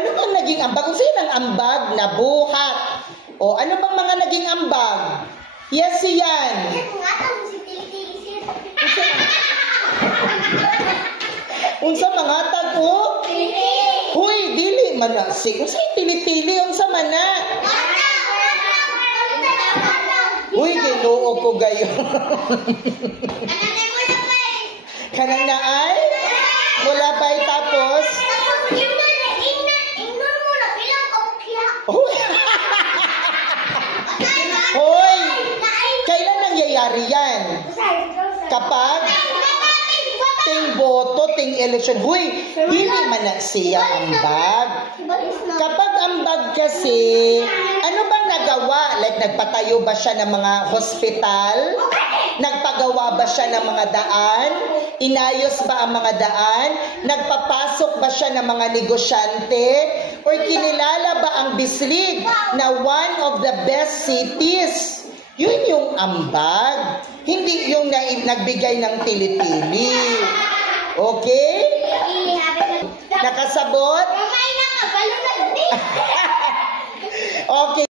Ano bang naging ambag? Kung sino ang ambag na buhat? O ano bang mga naging ambag? Yes, yan. Unsa mga tag-o? Huy, dili man na. Unsa tili-tili? Unsa man na? Huy, ginuo ko gayon. Kanang na ay? Mula ba'y tapos? Hoy! Kailan nangyayari yan? Kapag ting boto, ting election. Huy, hindi man na siya ambag. Kapag ambag kasi, ano bang nagawa? Like, nagpatayo ba siya ng mga hospital? Nagpagawa ba siya ng mga daan? Inayos ba ang mga daan? Nagpapasok ba siya ng mga negosyante? Or kinilala ba ang Bislig na one of the best cities? Yun yung ambag. Hindi yung nagbigay ng tili-tili. Okay? Nakasabot? Okay.